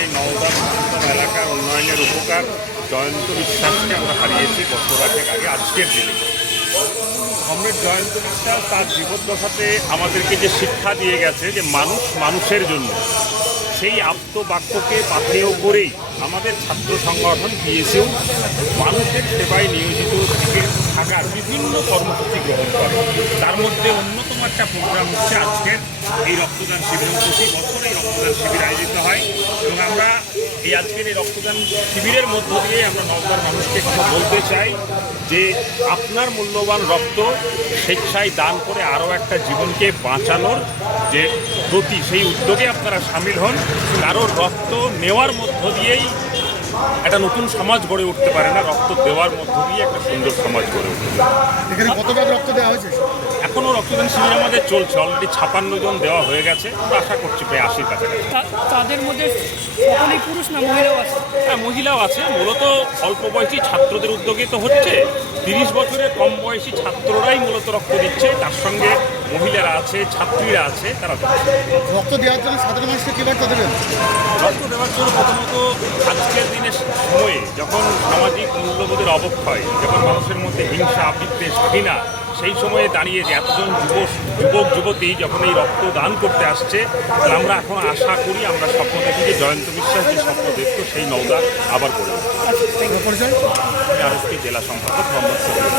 এই নওদা মহন্তম এলাকার উন্নয়নের উপকার জয়ন্ত বিশ্বাসকে আমরা হারিয়েছি বছর আগে আজকের দিনে। কমরেড জয়ন্ত বিশ্বাস তার জীবদ্দশাতে আমাদেরকে যে শিক্ষা দিয়ে গেছে যে মানুষ মানুষের জন্য, সেই আপ্তবাক্যকে পাথেয় করেই আমাদের ছাত্র সংগঠন পিএসইউ মানুষের সেবায় নিয়োজিত থেকে থাকার বিভিন্ন কর্মসূচি গ্রহণ করে। তার মধ্যে অন্যতম একটা প্রোগ্রাম হচ্ছে আজকের এই রক্তদান শিবির। প্রতি বছর এই রক্তদান শিবির আয়োজিত হয় এবং আমরা এই আজকের এই রক্তদান শিবিরের মধ্য দিয়ে আমরা নওদার মানুষকে কথা বলতে চাই যে আপনার মূল্যবান রক্ত স্বেচ্ছায় দান করে আরও একটা জীবনকে বাঁচানোর যে প্রতি, সেই উদ্যোগে আপনারা সামিল হন। কারোর রক্ত নেওয়ার মধ্য দিয়েই একটা নতুন সমাজ গড়ে উঠতে পারে না, রক্ত দেওয়ার মধ্য দিয়ে একটা সুন্দর সমাজ গড়ে উঠতে পারে। এখানে কতবার রক্ত দেওয়া হয়েছে? এখনও রক্তদান শিবির আমাদের চলছে, অলরেডি 56 জন দেওয়া হয়ে গেছে, আমরা আশা করছি প্রায় 80 কাছাকাছি। তাদের মধ্যে সকলেই পুরুষ না মহিলাও আছে? হ্যাঁ, মহিলাও আছে। মূলত অল্প বয়সী ছাত্রদের উদ্যোগে তো হচ্ছে, 30 বছরের কম বয়সী ছাত্ররাই মূলত রক্ত দিচ্ছে, তার সঙ্গে মহিলারা আছে, ছাত্রীরা আছে, তারা রক্ত দেওয়ার জন্য সাধারণ মানুষকে কী বার্তা দেবেন? রক্ত দেওয়ার জন্য প্রথমত আজকের দিনের সময়ে যখন সামাজিক মূল্যবোধের অবক্ষয়, যখন মানুষের মধ্যে হিংসা, বিদ্বেষ, ঘৃণা, সেই সময়ে দাঁড়িয়ে যে এতজন যুবক যুবতী যখন এই রক্ত দান করতে আসছে, তাহলে আমরা এখন আশা করি, আমরা স্বপ্ন দেখি যে জয়ন্ত বিশ্বাস যে স্বপ্ন দেখতো সেই নওদা আবার করে। পরিচয়? আরএসপি জেলা সম্পাদক মোহাম্মদ শফিউল।